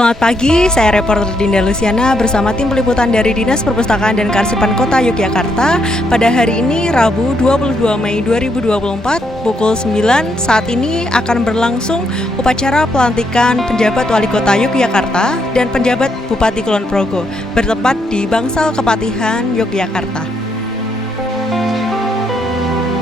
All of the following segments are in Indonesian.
Selamat pagi, saya reporter Dinda Luciana bersama tim peliputan dari Dinas Perpustakaan dan Kearsipan Kota Yogyakarta. Pada hari ini, Rabu 22 Mei 2024, pukul 9, saat ini akan berlangsung upacara pelantikan penjabat Wali Kota Yogyakarta dan penjabat Bupati Kulon Progo, bertempat di Bangsal Kepatihan, Yogyakarta.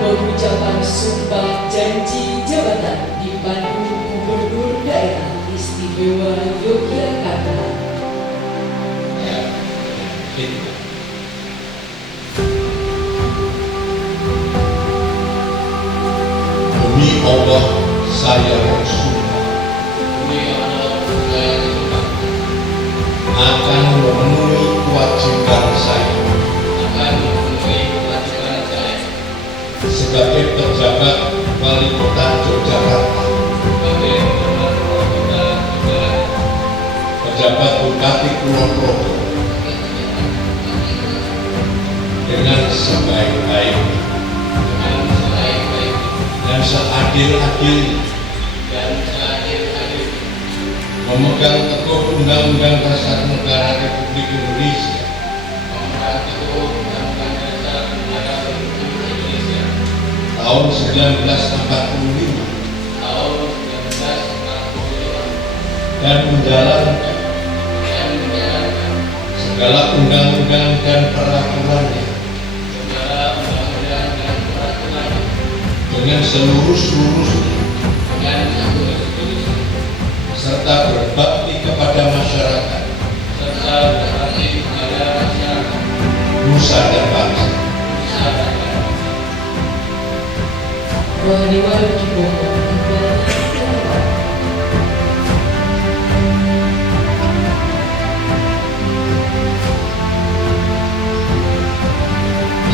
Pengucapan sumpah janji jabatan dipandu Gubernur Daerah Istimewa Yogyakarta. Demi Allah saya bersumpah akan memenuhi kewajiban saya sebagai pejabat Wali Kota Yogyakarta, pejabat Bupati Kulon Progo dengan sebaik-baiknya dan seadil-adilnya, memegang teguh Undang-Undang Dasar Negara Republik Indonesia tahun 1945 dan menjalankan segala undang-undang dan peraturannya dengan seluruh-seluruhnya, serta berbakti kepada masyarakat, nusa dan bangsa.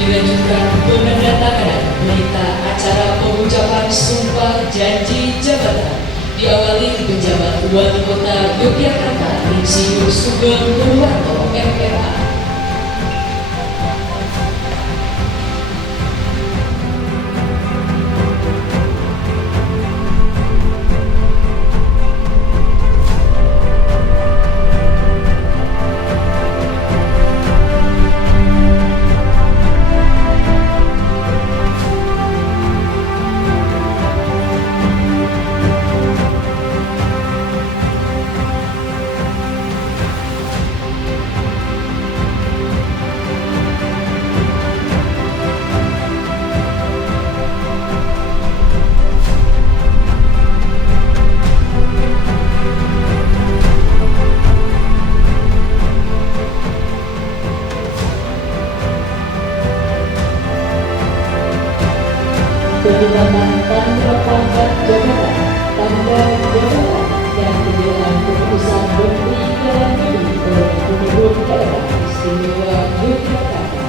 Dilanjutkan penandatanganan berita acara pengucapan sumpah janji jabatan diawali penjabat Wali Kota Yogyakarta Insinyur Sugeng Purwanto MPH. Penetapan tanda pangkat jabatan, tanda jabatan, dan penjelasan keputusan Menteri Dalam Negeri oleh Gubernur Daerah Istimewa Yogyakarta.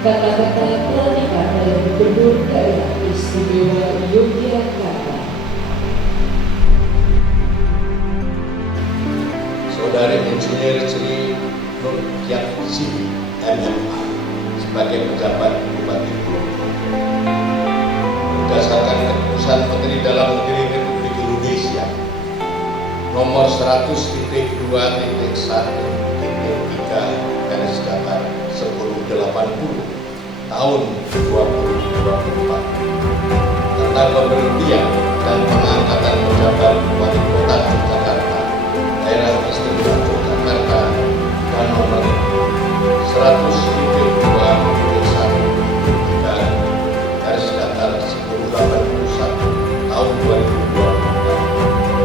Kata-kata pelantikan oleh Gubernur Daerah Istimewa Yogyakarta. Saudari Insinyur Sri Nur Kyatsi MMA sebagai pejabat Bupati Kulon Progo berdasarkan keputusan Menteri Dalam Negeri Republik Indonesia nomor 100.2.1.3 garis datar 1080 tahun 2024 tentang pemberhentian dan pengangkatan pejabat wali kota Yogyakarta, daerah istimewa Yogyakarta, dan nomor 100.2.1.3 garis datar 1081 tahun 2024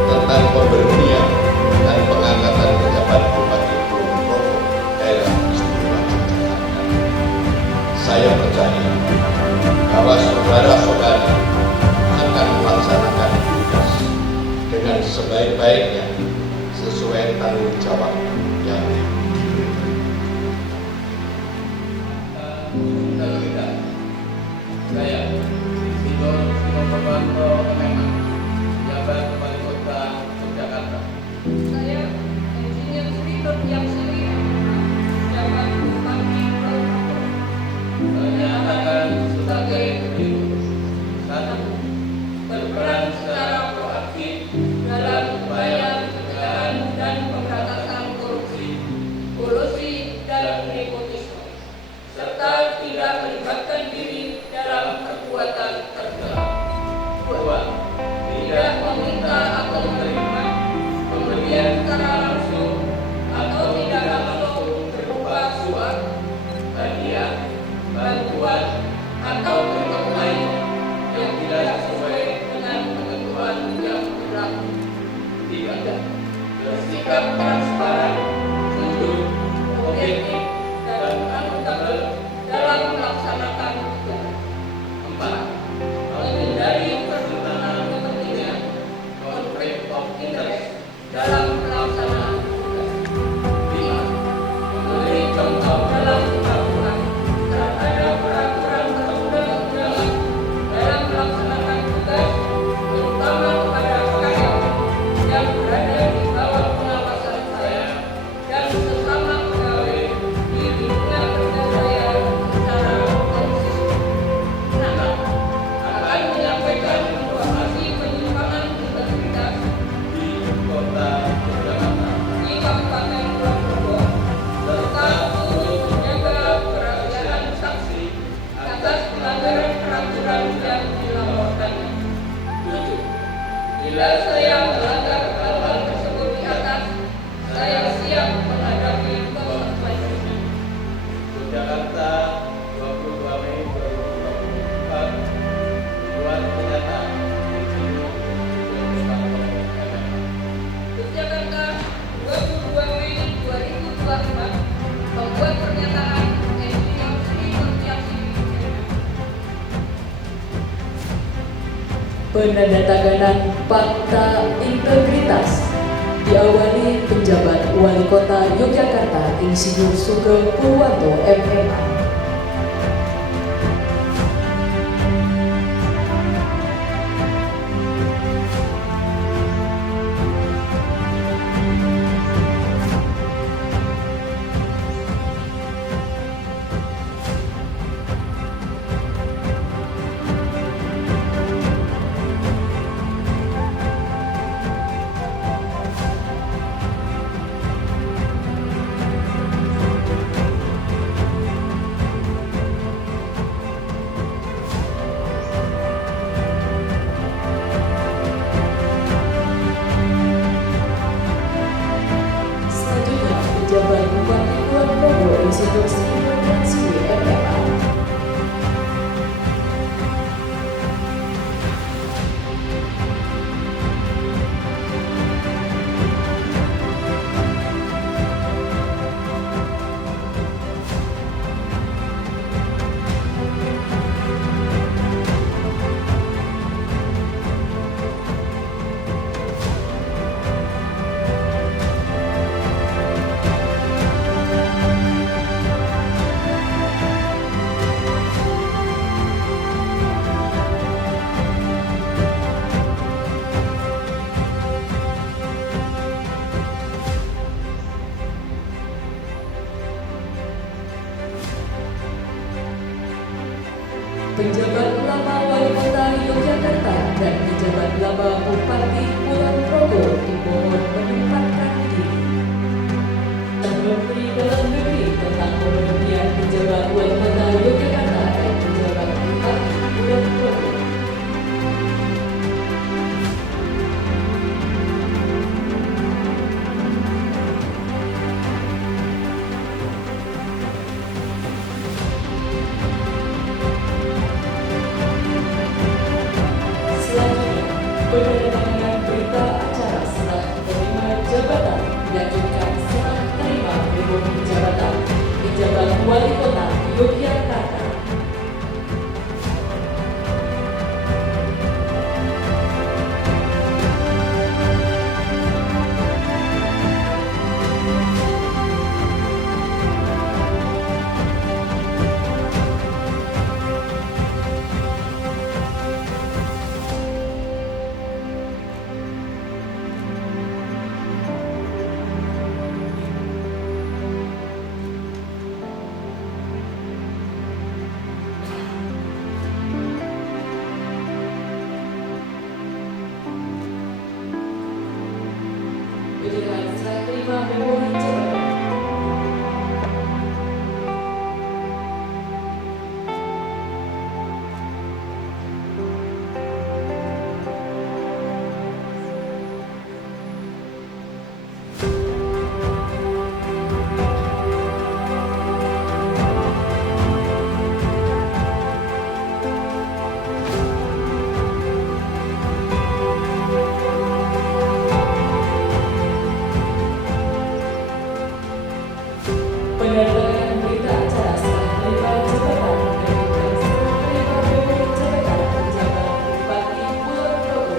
tentang pemberhentian dan pengangkatan pejabat Bupati Kulon Progo, daerah istimewa Yogyakarta. Saya percaya bahwa saudara-saudari akan melaksanakan tugas dengan sebaik-baiknya sesuai tanggung jawab yang diberikan. Saya Isidor Sinoprobanto Memang, jabat wali kota Yogyakarta. Saya Insinyur Sri Nurdiansiri, jabat Bupati Kulon Progo. Menyatakan sebagai berikut. 1. Berperan secara proaktif dalam upaya pencegahan dan pemberantasan kolusi dan nepotisme, serta tidak melibatkan diri dalam perbuatan tercela. 2. Tidak meminta atau menerima pemberian secara langsung atau tidak langsung berupa suap, hadiah, bantuan, atau bentuk lain yang tidak sesuai dengan ketentuan yang berlaku. 3. Bersikap transparan, jujur, objektif, dan akuntabel dalam melaksanakan tugas. 4. Menghindari pertentangan kepentingan, konflik of interest dalam pelaksanaan tugas. 5. Memberi contoh dalam peraturan terhadap peraturan perundang-undangan dalam melaksanakan tugas, terutama kepada karyawan yang berada di bawah pengawasan saya dan sesama pegawai di lingkungan kerja saya secara konsisten. 6. Akan menyampaikan informasi penyimpangan integritas Di kota Yogyakarta. di Kabupaten Kulon Progo serta turut menjaga kerahasiaan saksi atas pelanggaran peraturan yang dilaporkannya. 7. Bila saya melanggar hal-hal tersebut di atas, saya siap menghadapi konsekuensinya. Yogyakarta, 22 Mei 2024. Dibuat pernyataan Insinyur Sinoprobanto Memang. Yogyakarta, 22 Mei 2024, membuat pernyataan Insinyur Sri Nurdiansiri. Penandatanganan Fakta Integritas diawali penjabat Wali Kota Yogyakarta Insinyur Sugeng Purwanto MMA. Selanjutnya, penjabat Bupati Kulon Progo Insinyur Sri Nurdiansiri MMA. Penjabat Ulama Wali Kota Yogyakarta dan Penjabat Ulama Bupati Kulon Progo Mohon menempatkan diri. Menteri Dalam Negeri tentang pemberhentian pejabat Wali Kota Yogyakarta dan pejabat Bupati Kulon Progo. Selanjutnya, penandatanganan berita acara serah terima jabatan dilanjutkan serah terima memo jabatan pejabat Wali Kota Yogyakarta. Penyerahan serah terima memo jabatan. Penandatanganan berita acara serah terima jabatan dilanjutkan serah terima memo jabatan pejabat Bupati Kulon Progo.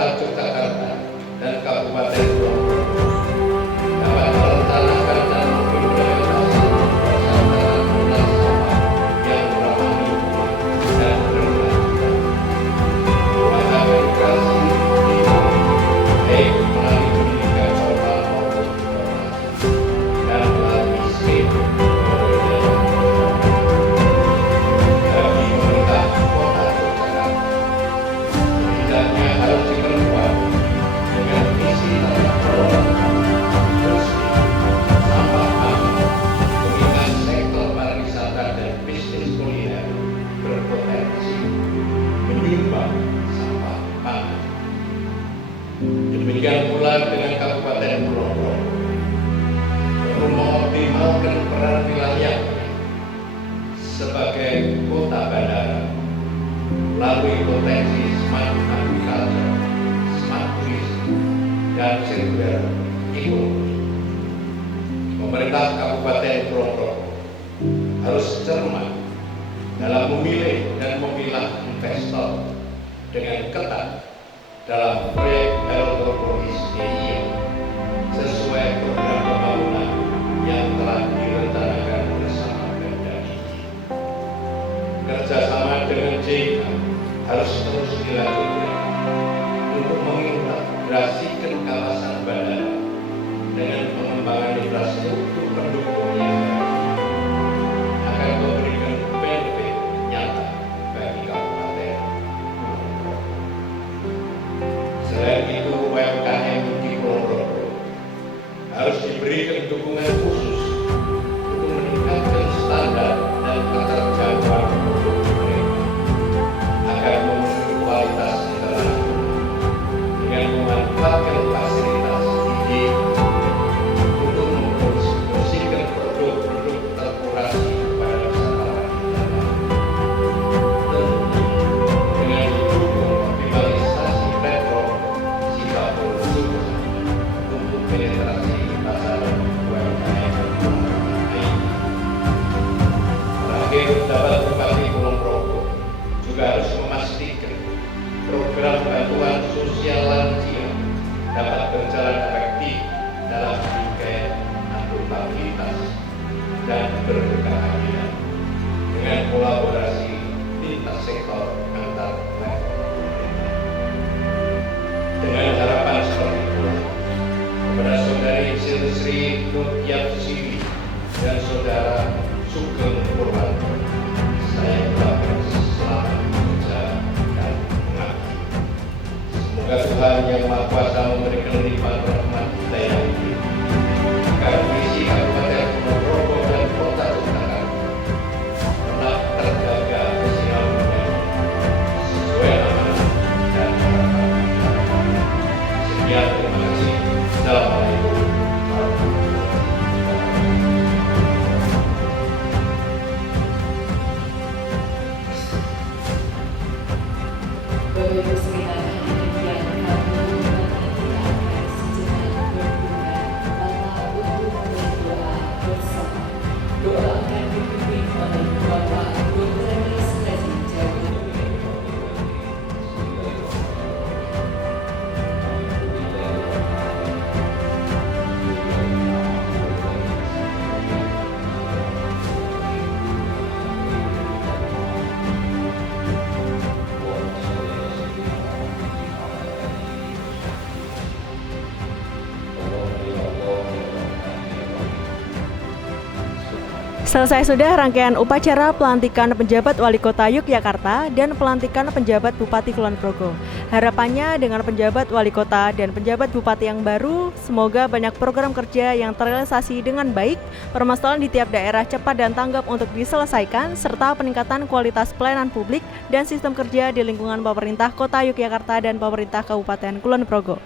Kota Yogyakarta dan Kabupaten Kulon Progo dapat merencanakan dan mengimplementasi perencanaan pengelolaan sampah yang ramah lingkungan dan berkelanjutan. Lembaga edukasi lingkungan, baik melalui pendidikan formal maupun informasi, dan melalui SIP bagi pemerintah Kota Yogyakarta, setidaknya harus diperkuat dengan visi tata kelola bersih sampah aman, mengingat sektor pariwisata dan bisnis kuliner berpotensi menyumbang sampah pangan. Demikian pula dengan Kabupaten Kulon Progo, perlu mengoptimalkan peran wilayah sebagai kota bandara melalui potensi smart agriculture, smart tourism, dan circular economy. Pemerintah Kabupaten Kulon Progo harus cermat dalam memilih dan memilah investor dengan ketat dalam proyek Velodropolis DIY sesuai program pembangunan yang telah direncanakan bersama Pemda DIY. Kerjasama dengan JK harus terus dilakukan untuk mengintegrasikan kawasan bandara dengan pengembangan infrastruktur pendukung yang akan memberikan benefit nyata bagi Kabupaten Kulon Progo. Selain itu, UMKM di Kulon Progo harus diberikan dukungan khusus untuk meningkatkan standar dan keterjangkauan produk mereka agar memenuhi kualitas internasional dengan memanfaatkan fasilitas IDI untuk mempromosikan produk-produk terkurasi kepada wisatawan internasional. Tentu dengan didukung optimalisasi platform Singapura Super untuk penetrasi pasar UMKM lain. Terakhir, dapat Bupati Kulon Progo juga harus memastikan program bantuan sosial lansia dapat berjalan efektif dalam rangkaian akuntabilitas dan berkeadilan dengan kolaborasi lintas sektor antar level pemerintah. Dengan harapan seperti itu, kepada Saudari Sri Nuryanti dan Saudara Sugeng Purwanto, saya ucapkan selamat bekerja dan mengabdi. Semoga Tuhan Yang Maha Kuasa memberikan limpahan rahmat hidayah agar visi Kabupaten Kulon Progo dan Kota Yogyakarta tetap terjaga kesinambungan sesuai amanah dan harapan masyarakat. Sekian, terima kasih. Assalamualaikum warahmatullahi wabarakatuh. Bapak Ibu sekalian, demikian kami kita akan sejenak berdua mata untuk berdoa bersama. Doa akan dipimpin oleh Bapak Dr. Resi Jawa. Selesai sudah rangkaian upacara pelantikan penjabat Wali Kota Yogyakarta dan pelantikan penjabat Bupati Kulon Progo. Harapannya dengan penjabat Wali Kota dan penjabat Bupati yang baru, semoga banyak program kerja yang terrealisasi dengan baik, permasalahan di tiap daerah cepat dan tanggap untuk diselesaikan, serta peningkatan kualitas pelayanan publik dan sistem kerja di lingkungan pemerintah Kota Yogyakarta dan pemerintah Kabupaten Kulon Progo.